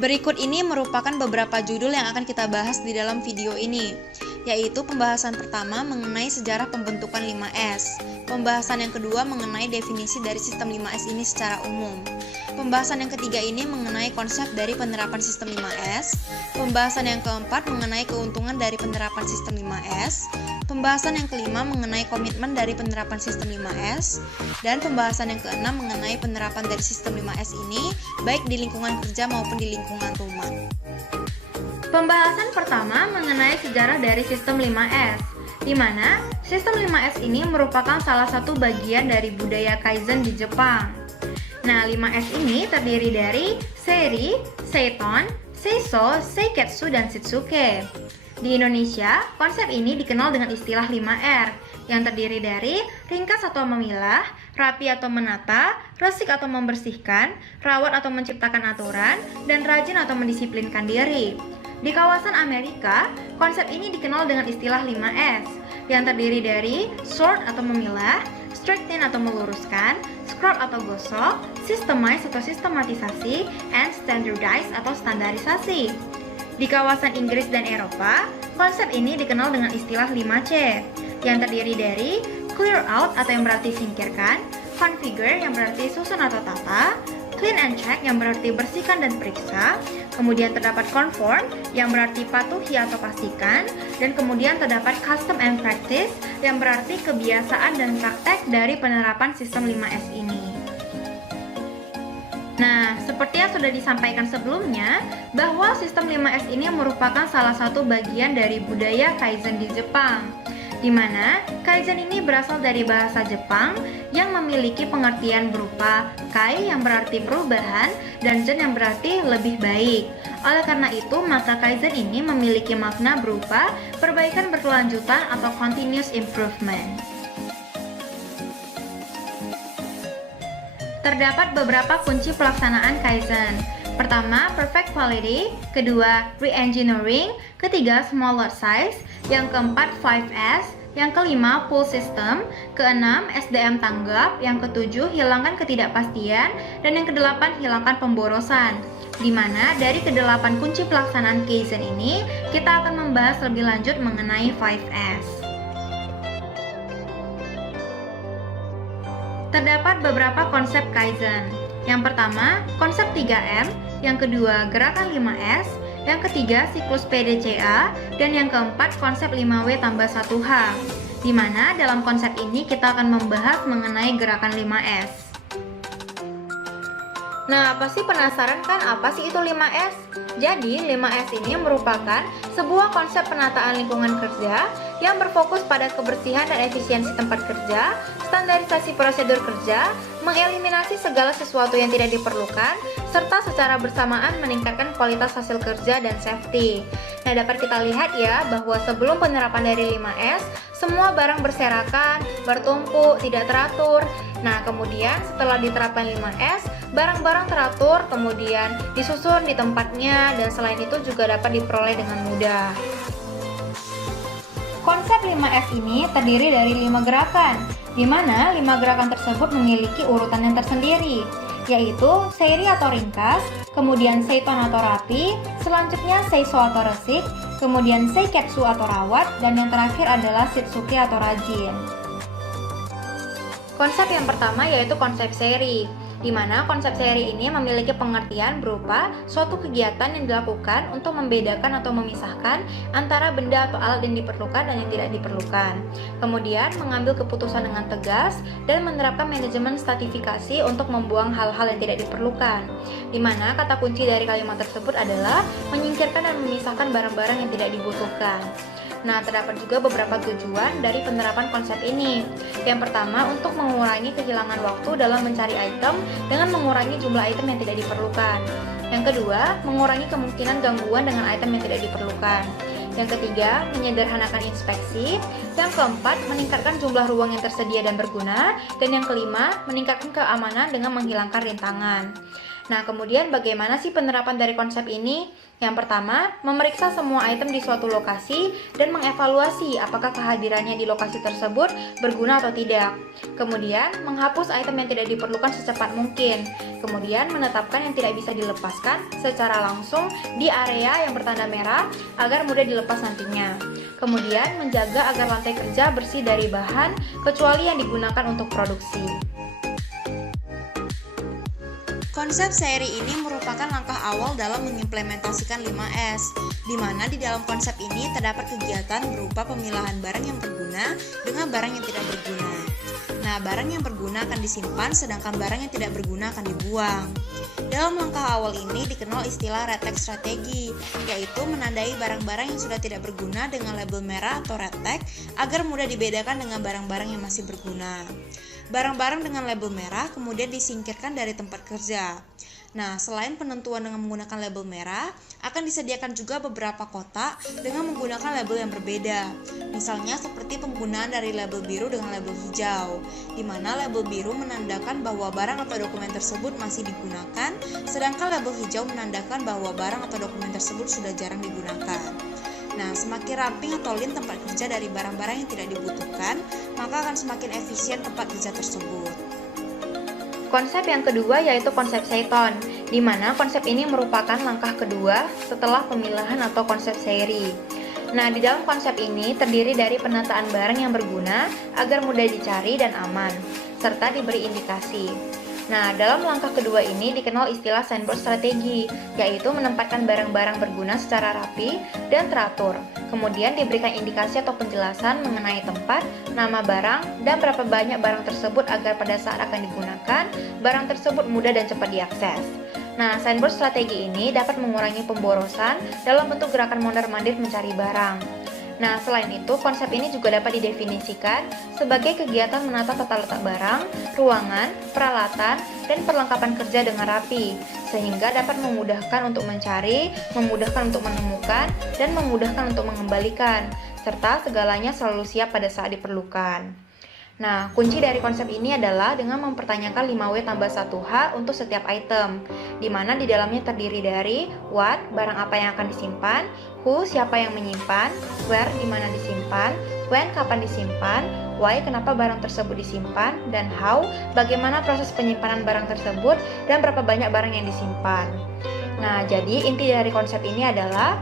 Berikut ini merupakan beberapa judul yang akan kita bahas di dalam video ini, yaitu pembahasan pertama mengenai sejarah pembentukan 5S, pembahasan yang kedua mengenai definisi dari sistem 5S ini secara umum, pembahasan yang ketiga ini mengenai konsep dari penerapan sistem 5S, pembahasan yang keempat mengenai keuntungan dari penerapan sistem 5S, pembahasan yang kelima mengenai komitmen dari penerapan sistem 5S, dan pembahasan yang keenam mengenai penerapan dari sistem 5S ini baik di lingkungan kerja maupun di lingkungan rumah. Pembahasan pertama mengenai sejarah dari sistem 5S, di mana sistem 5S ini merupakan salah satu bagian dari budaya Kaizen di Jepang. Nah, 5S ini terdiri dari Seiri, Seiton, Seiso, Seiketsu, dan Shitsuke. Di Indonesia, konsep ini dikenal dengan istilah 5R, yang terdiri dari ringkas atau memilah, rapi atau menata, resik atau membersihkan, rawat atau menciptakan aturan, dan rajin atau mendisiplinkan diri. Di kawasan Amerika, konsep ini dikenal dengan istilah 5S, yang terdiri dari sort atau memilah, straighten atau meluruskan, scrub atau gosok, systemize atau sistematisasi, and standardize atau standarisasi. Di kawasan Inggris dan Eropa, konsep ini dikenal dengan istilah 5C, yang terdiri dari clear out atau yang berarti singkirkan, configure yang berarti susun atau tata, clean and check yang berarti bersihkan dan periksa, kemudian terdapat conform yang berarti patuhi atau pastikan, dan kemudian terdapat custom and practice yang berarti kebiasaan dan praktek dari penerapan sistem 5S ini. Nah, seperti yang sudah disampaikan sebelumnya, bahwa sistem 5S ini merupakan salah satu bagian dari budaya Kaizen di Jepang, di mana Kaizen ini berasal dari bahasa Jepang yang memiliki pengertian berupa Kai yang berarti perubahan dan Zen yang berarti lebih baik. Oleh karena itu, maka Kaizen ini memiliki makna berupa perbaikan berkelanjutan atau continuous improvement. Terdapat beberapa kunci pelaksanaan Kaizen. Pertama, perfect quality, kedua, re-engineering, ketiga, smaller size, yang keempat, 5S, yang kelima, full system, keenam, SDM tanggap, yang ketujuh, hilangkan ketidakpastian, dan yang kedelapan, hilangkan pemborosan. Di mana dari kedelapan kunci pelaksanaan Kaizen ini, kita akan membahas lebih lanjut mengenai 5S. Terdapat beberapa konsep Kaizen. Yang pertama, konsep 3M, yang kedua, gerakan 5S, yang ketiga, siklus PDCA, dan yang keempat, konsep 5W tambah 1H. Di mana dalam konsep ini kita akan membahas mengenai gerakan 5S. Nah, pasti penasaran kan apa sih itu 5S? Jadi, 5S ini merupakan sebuah konsep penataan lingkungan kerja yang berfokus pada kebersihan dan efisiensi tempat kerja, standarisasi prosedur kerja, mengeliminasi segala sesuatu yang tidak diperlukan, serta secara bersamaan meningkatkan kualitas hasil kerja dan safety. Nah, dapat kita lihat ya bahwa sebelum penerapan dari 5S, semua barang berserakan, bertumpuk, tidak teratur. Nah, kemudian setelah diterapkan 5S, barang-barang teratur, kemudian disusun di tempatnya, dan selain itu juga dapat diperoleh dengan mudah. Konsep 5S ini terdiri dari 5 gerakan, di mana 5 gerakan tersebut memiliki urutan yang tersendiri, yaitu Seiri atau ringkas, kemudian Seiton atau rapi, selanjutnya Seiso atau resik, kemudian Seiketsu atau rawat, dan yang terakhir adalah Shitsuke atau rajin. Konsep yang pertama yaitu konsep Seiri, di mana konsep Seiri ini memiliki pengertian berupa suatu kegiatan yang dilakukan untuk membedakan atau memisahkan antara benda atau alat yang diperlukan dan yang tidak diperlukan. Kemudian mengambil keputusan dengan tegas dan menerapkan manajemen stratifikasi untuk membuang hal-hal yang tidak diperlukan. Di mana kata kunci dari kalimat tersebut adalah menyingkirkan dan memisahkan barang-barang yang tidak dibutuhkan. Nah, terdapat juga beberapa tujuan dari penerapan konsep ini. Yang pertama, untuk mengurangi kehilangan waktu dalam mencari item dengan mengurangi jumlah item yang tidak diperlukan. Yang kedua, mengurangi kemungkinan gangguan dengan item yang tidak diperlukan. Yang ketiga, menyederhanakan inspeksi. Yang keempat, meningkatkan jumlah ruang yang tersedia dan berguna. Dan yang kelima, meningkatkan keamanan dengan menghilangkan rintangan. Nah, kemudian bagaimana sih penerapan dari konsep ini? Yang pertama, memeriksa semua item di suatu lokasi dan mengevaluasi apakah kehadirannya di lokasi tersebut berguna atau tidak. Kemudian, menghapus item yang tidak diperlukan secepat mungkin. Kemudian, menetapkan yang tidak bisa dilepaskan secara langsung di area yang bertanda merah agar mudah dilepas nantinya. Kemudian, menjaga agar lantai kerja bersih dari bahan kecuali yang digunakan untuk produksi. Konsep seri ini merupakan langkah awal dalam mengimplementasikan 5S, di mana di dalam konsep ini terdapat kegiatan berupa pemilahan barang yang berguna dengan barang yang tidak berguna. Nah, barang yang berguna akan disimpan, sedangkan barang yang tidak berguna akan dibuang. Dalam langkah awal ini dikenal istilah red tag strategi, yaitu menandai barang-barang yang sudah tidak berguna dengan label merah atau red tag agar mudah dibedakan dengan barang-barang yang masih berguna. Barang-barang dengan label merah kemudian disingkirkan dari tempat kerja. Nah, selain penentuan dengan menggunakan label merah, akan disediakan juga beberapa kotak dengan menggunakan label yang berbeda. Misalnya seperti penggunaan dari label biru dengan label hijau, di mana label biru menandakan bahwa barang atau dokumen tersebut masih digunakan, sedangkan label hijau menandakan bahwa barang atau dokumen tersebut sudah jarang digunakan. Nah, semakin ramping atau lean tempat kerja dari barang-barang yang tidak dibutuhkan, maka akan semakin efisien tempat kerja tersebut. Konsep yang kedua yaitu konsep Seiton, di mana konsep ini merupakan langkah kedua setelah pemilahan atau konsep seri. Nah, di dalam konsep ini terdiri dari penataan barang yang berguna agar mudah dicari dan aman, serta diberi indikasi. Nah, dalam langkah kedua ini dikenal istilah signboard strategi, yaitu menempatkan barang-barang berguna secara rapi dan teratur. Kemudian diberikan indikasi atau penjelasan mengenai tempat, nama barang, dan berapa banyak barang tersebut agar pada saat akan digunakan, barang tersebut mudah dan cepat diakses. Nah, signboard strategi ini dapat mengurangi pemborosan dalam bentuk gerakan mondar-mandir mencari barang. Nah, selain itu, konsep ini juga dapat didefinisikan sebagai kegiatan menata tata letak barang, ruangan, peralatan, dan perlengkapan kerja dengan rapi, sehingga dapat memudahkan untuk mencari, memudahkan untuk menemukan, dan memudahkan untuk mengembalikan, serta segalanya selalu siap pada saat diperlukan. Nah, kunci dari konsep ini adalah dengan mempertanyakan 5W tambah 1H untuk setiap item, di mana di dalamnya terdiri dari what, barang apa yang akan disimpan, who, siapa yang menyimpan, where, di mana disimpan, when, kapan disimpan, why, kenapa barang tersebut disimpan, dan how, bagaimana proses penyimpanan barang tersebut, dan berapa banyak barang yang disimpan. Nah, jadi inti dari konsep ini adalah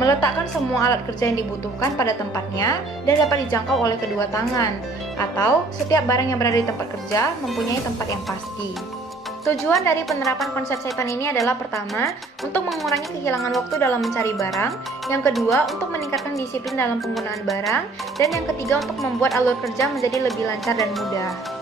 meletakkan semua alat kerja yang dibutuhkan pada tempatnya dan dapat dijangkau oleh kedua tangan, atau setiap barang yang berada di tempat kerja mempunyai tempat yang pasti. Tujuan dari penerapan konsep Seiton ini adalah pertama, untuk mengurangi kehilangan waktu dalam mencari barang, yang kedua, untuk meningkatkan disiplin dalam penggunaan barang, dan yang ketiga, untuk membuat alur kerja menjadi lebih lancar dan mudah.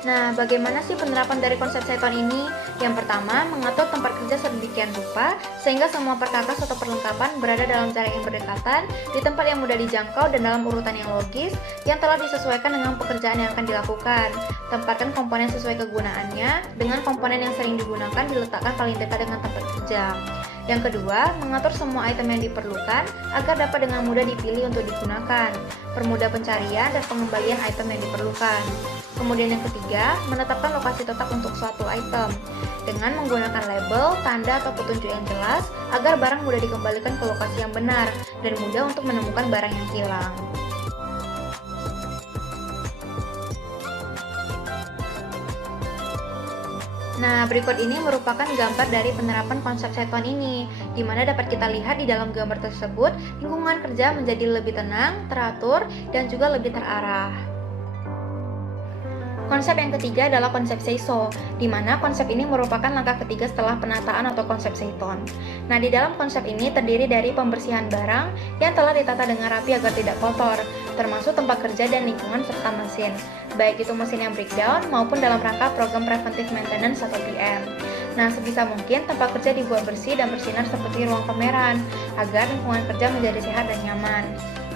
Nah, bagaimana sih penerapan dari konsep Seiton ini? Yang pertama, mengatur tempat kerja sedemikian rupa sehingga semua perkakas atau perlengkapan berada dalam jarak yang berdekatan, di tempat yang mudah dijangkau dan dalam urutan yang logis yang telah disesuaikan dengan pekerjaan yang akan dilakukan. Tempatkan komponen sesuai kegunaannya, dengan komponen yang sering digunakan diletakkan paling dekat dengan tempat kerja. Yang kedua, mengatur semua item yang diperlukan agar dapat dengan mudah dipilih untuk digunakan. Permudah pencarian dan pengembalian item yang diperlukan. Kemudian yang ketiga, menetapkan lokasi tetap untuk suatu item dengan menggunakan label, tanda, atau petunjuk yang jelas agar barang mudah dikembalikan ke lokasi yang benar dan mudah untuk menemukan barang yang hilang. Nah, berikut ini merupakan gambar dari penerapan konsep Seiton ini, di mana dapat kita lihat di dalam gambar tersebut, lingkungan kerja menjadi lebih tenang, teratur, dan juga lebih terarah. Konsep yang ketiga adalah konsep Seiso, di mana konsep ini merupakan langkah ketiga setelah penataan atau konsep Seiton. Nah, di dalam konsep ini terdiri dari pembersihan barang yang telah ditata dengan rapi agar tidak kotor, termasuk tempat kerja dan lingkungan serta mesin, baik itu mesin yang breakdown maupun dalam rangka program preventive maintenance atau PM. Nah, sebisa mungkin tempat kerja dibuat bersih dan bersinar seperti ruang pameran, agar lingkungan kerja menjadi sehat dan nyaman.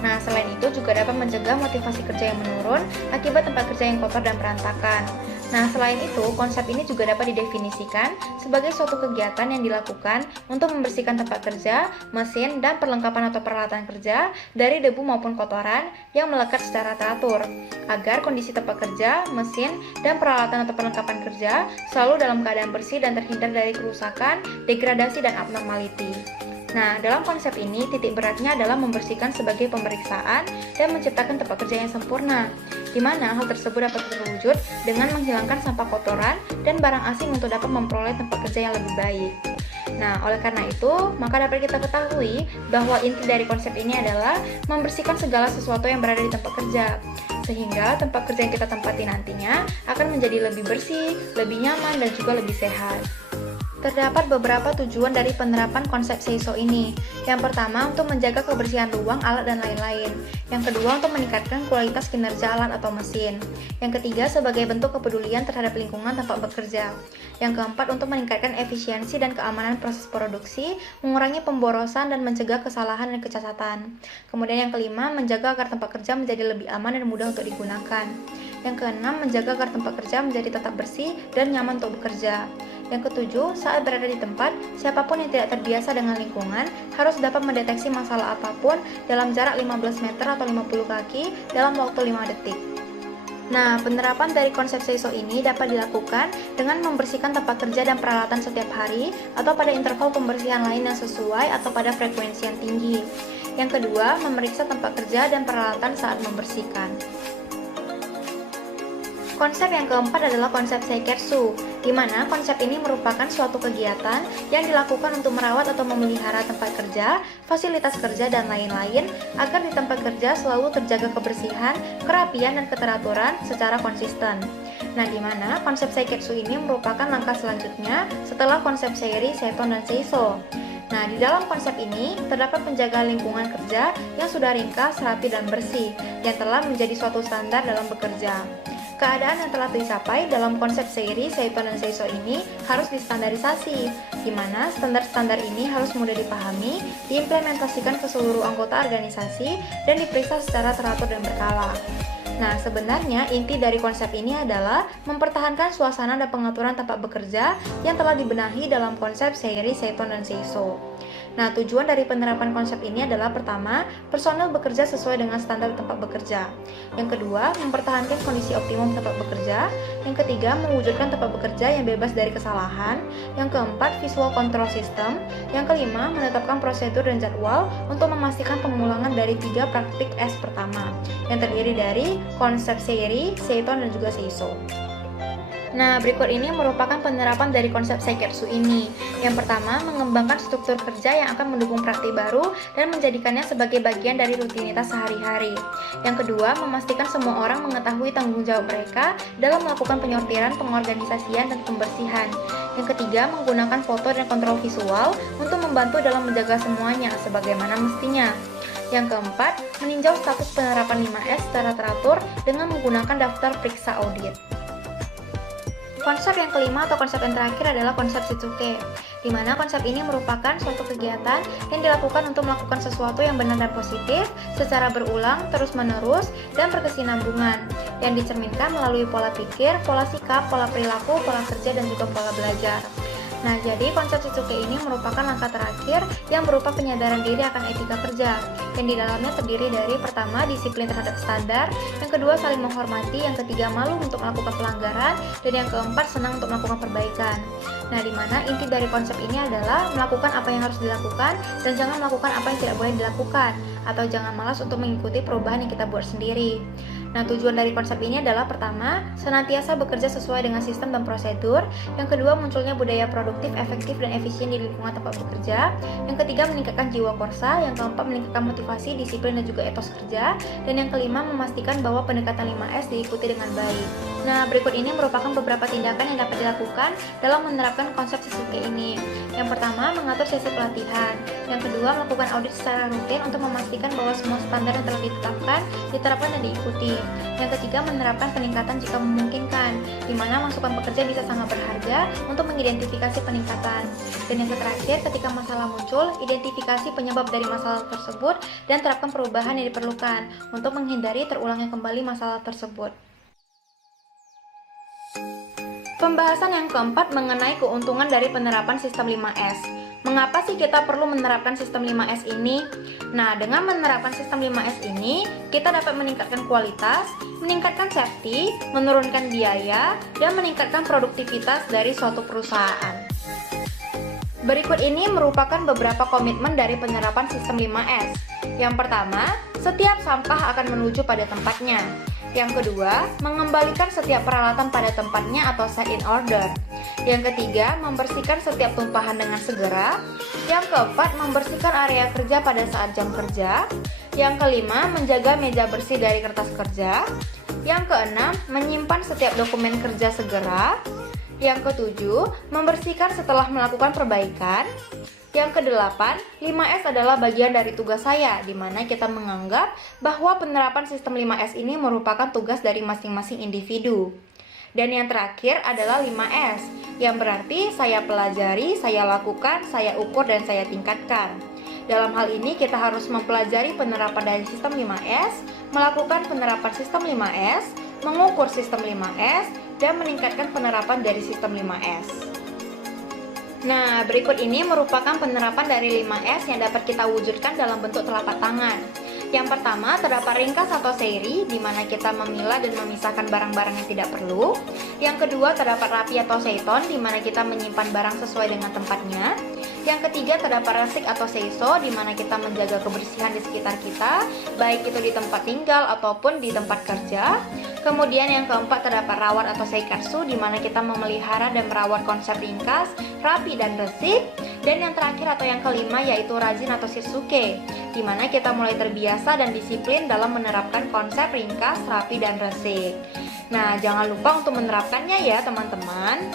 Nah, selain itu juga dapat mencegah motivasi kerja yang menurun akibat tempat kerja yang kotor dan berantakan. Nah, selain itu, konsep ini juga dapat didefinisikan sebagai suatu kegiatan yang dilakukan untuk membersihkan tempat kerja, mesin, dan perlengkapan atau peralatan kerja dari debu maupun kotoran yang melekat secara teratur, agar kondisi tempat kerja, mesin, dan peralatan atau perlengkapan kerja selalu dalam keadaan bersih dan terhindar dari kerusakan, degradasi, dan abnormality. Nah, dalam konsep ini, titik beratnya adalah membersihkan sebagai pemeriksaan dan menciptakan tempat kerja yang sempurna, di mana hal tersebut dapat terwujud dengan menghilangkan sampah kotoran dan barang asing untuk dapat memperoleh tempat kerja yang lebih baik. Nah, oleh karena itu, maka dapat kita ketahui bahwa inti dari konsep ini adalah membersihkan segala sesuatu yang berada di tempat kerja, sehingga tempat kerja yang kita tempati nantinya akan menjadi lebih bersih, lebih nyaman, dan juga lebih sehat. Terdapat beberapa tujuan dari penerapan konsep SEISO ini. Yang pertama, untuk menjaga kebersihan ruang, alat, dan lain-lain. Yang kedua, untuk meningkatkan kualitas kinerja alat atau mesin. Yang ketiga, sebagai bentuk kepedulian terhadap lingkungan tempat bekerja. Yang keempat, untuk meningkatkan efisiensi dan keamanan proses produksi, mengurangi pemborosan, dan mencegah kesalahan dan kecacatan. Kemudian yang kelima, menjaga agar tempat kerja menjadi lebih aman dan mudah untuk digunakan. Yang keenam, menjaga agar tempat kerja menjadi tetap bersih dan nyaman untuk bekerja. Yang ketujuh, saat berada di tempat, siapapun yang tidak terbiasa dengan lingkungan harus dapat mendeteksi masalah apapun dalam jarak 15 meter atau 50 kaki dalam waktu 5 detik. Nah, penerapan dari konsep SEISO ini dapat dilakukan dengan membersihkan tempat kerja dan peralatan setiap hari atau pada interval pembersihan lain yang sesuai atau pada frekuensi yang tinggi. Yang kedua, memeriksa tempat kerja dan peralatan saat membersihkan. Konsep yang keempat adalah konsep Seiketsu, di mana konsep ini merupakan suatu kegiatan yang dilakukan untuk merawat atau memelihara tempat kerja, fasilitas kerja, dan lain-lain agar di tempat kerja selalu terjaga kebersihan, kerapian, dan keteraturan secara konsisten. Nah, di mana konsep Seiketsu ini merupakan langkah selanjutnya setelah konsep Seiri, Seiton, dan Seiso. Nah, di dalam konsep ini terdapat penjagaan lingkungan kerja yang sudah ringkas, rapi, dan bersih, yang telah menjadi suatu standar dalam bekerja. Keadaan yang telah dicapai dalam konsep Seiri, Seiton, dan Seiso ini harus distandarisasi, di mana standar-standar ini harus mudah dipahami, diimplementasikan ke seluruh anggota organisasi, dan diperiksa secara teratur dan berkala. Nah, sebenarnya inti dari konsep ini adalah mempertahankan suasana dan pengaturan tempat bekerja yang telah dibenahi dalam konsep Seiri, Seiton, dan Seiso. Nah, tujuan dari penerapan konsep ini adalah pertama, personel bekerja sesuai dengan standar tempat bekerja. Yang kedua, mempertahankan kondisi optimum tempat bekerja. Yang ketiga, mewujudkan tempat bekerja yang bebas dari kesalahan. Yang keempat, visual control system. Yang kelima, menetapkan prosedur dan jadwal untuk memastikan pengulangan dari 3 praktik S pertama, yang terdiri dari konsep Seiri, Seiton, dan juga Seiso. Nah, berikut ini merupakan penerapan dari konsep Seiketsu ini. Yang pertama, mengembangkan struktur kerja yang akan mendukung praktik baru dan menjadikannya sebagai bagian dari rutinitas sehari-hari. Yang kedua, memastikan semua orang mengetahui tanggung jawab mereka dalam melakukan penyortiran, pengorganisasian, dan pembersihan. Yang ketiga, menggunakan foto dan kontrol visual untuk membantu dalam menjaga semuanya sebagaimana mestinya. Yang keempat, meninjau status penerapan 5S secara teratur dengan menggunakan daftar periksa audit. Konsep yang kelima atau konsep yang terakhir adalah konsep Shitsuke, di mana konsep ini merupakan suatu kegiatan yang dilakukan untuk melakukan sesuatu yang benar dan positif secara berulang, terus-menerus, dan berkesinambungan, yang dicerminkan melalui pola pikir, pola sikap, pola perilaku, pola kerja, dan juga pola belajar. Nah, jadi konsep Shitsuke ini merupakan langkah terakhir yang berupa penyadaran diri akan etika kerja, yang di dalamnya terdiri dari pertama, disiplin terhadap standar, yang kedua, saling menghormati, yang ketiga, malu untuk melakukan pelanggaran, dan yang keempat, senang untuk melakukan perbaikan. Nah, di mana inti dari konsep ini adalah melakukan apa yang harus dilakukan dan jangan melakukan apa yang tidak boleh dilakukan, atau jangan malas untuk mengikuti perubahan yang kita buat sendiri. Nah, tujuan dari konsep ini adalah pertama, senantiasa bekerja sesuai dengan sistem dan prosedur. Yang kedua, munculnya budaya produktif, efektif, dan efisien di lingkungan tempat bekerja. Yang ketiga, meningkatkan jiwa korsa. Yang keempat, meningkatkan motivasi, disiplin, dan juga etos kerja. Dan yang kelima, memastikan bahwa pendekatan 5S diikuti dengan baik. Nah, berikut ini merupakan beberapa tindakan yang dapat dilakukan dalam menerapkan konsep Shitsuke ini. Yang pertama, mengatur sesi pelatihan. Yang kedua, melakukan audit secara rutin untuk memastikan bahwa semua standar yang telah ditetapkan diterapkan dan diikuti. Yang ketiga, menerapkan peningkatan jika memungkinkan, di mana masukan pekerja bisa sangat berharga untuk mengidentifikasi peningkatan. Dan yang terakhir, ketika masalah muncul, identifikasi penyebab dari masalah tersebut dan terapkan perubahan yang diperlukan untuk menghindari terulangnya kembali masalah tersebut. Pembahasan yang keempat mengenai keuntungan dari penerapan sistem 5S. Mengapa sih kita perlu menerapkan sistem 5S ini? Nah, dengan menerapkan sistem 5S ini, kita dapat meningkatkan kualitas, meningkatkan safety, menurunkan biaya, dan meningkatkan produktivitas dari suatu perusahaan. Berikut ini merupakan beberapa komitmen dari penerapan sistem 5S. Yang pertama, setiap sampah akan menuju pada tempatnya. Yang kedua, mengembalikan setiap peralatan pada tempatnya atau set in order. Yang ketiga, membersihkan setiap tumpahan dengan segera. Yang keempat, membersihkan area kerja pada saat jam kerja. Yang kelima, menjaga meja bersih dari kertas kerja. Yang keenam, menyimpan setiap dokumen kerja segera. Yang ketujuh, membersihkan setelah melakukan perbaikan. Yang kedelapan, 5S adalah bagian dari tugas saya, di mana kita menganggap bahwa penerapan sistem 5S ini merupakan tugas dari masing-masing individu. Dan yang terakhir adalah 5S, yang berarti saya pelajari, saya lakukan, saya ukur, dan saya tingkatkan. Dalam hal ini kita harus mempelajari penerapan dari sistem 5S, melakukan penerapan sistem 5S, mengukur sistem 5S, dan meningkatkan penerapan dari sistem 5S. Nah, berikut ini merupakan penerapan dari 5S yang dapat kita wujudkan dalam bentuk telapak tangan. Yang pertama, terdapat ringkas atau seri, di mana kita memilah dan memisahkan barang-barang yang tidak perlu. Yang kedua, terdapat rapi atau seiton, di mana kita menyimpan barang sesuai dengan tempatnya. Yang ketiga, terdapat resik atau seiso, di mana kita menjaga kebersihan di sekitar kita, baik itu di tempat tinggal ataupun di tempat kerja. Kemudian yang keempat, terdapat rawat atau seikatsu, di mana kita memelihara dan merawat konsep ringkas, rapi, dan resik. Dan yang terakhir atau yang kelima yaitu rajin atau shitsuke, di mana kita mulai terbiasa dan disiplin dalam menerapkan konsep ringkas, rapi, dan resik. Nah, jangan lupa untuk menerapkannya ya teman-teman.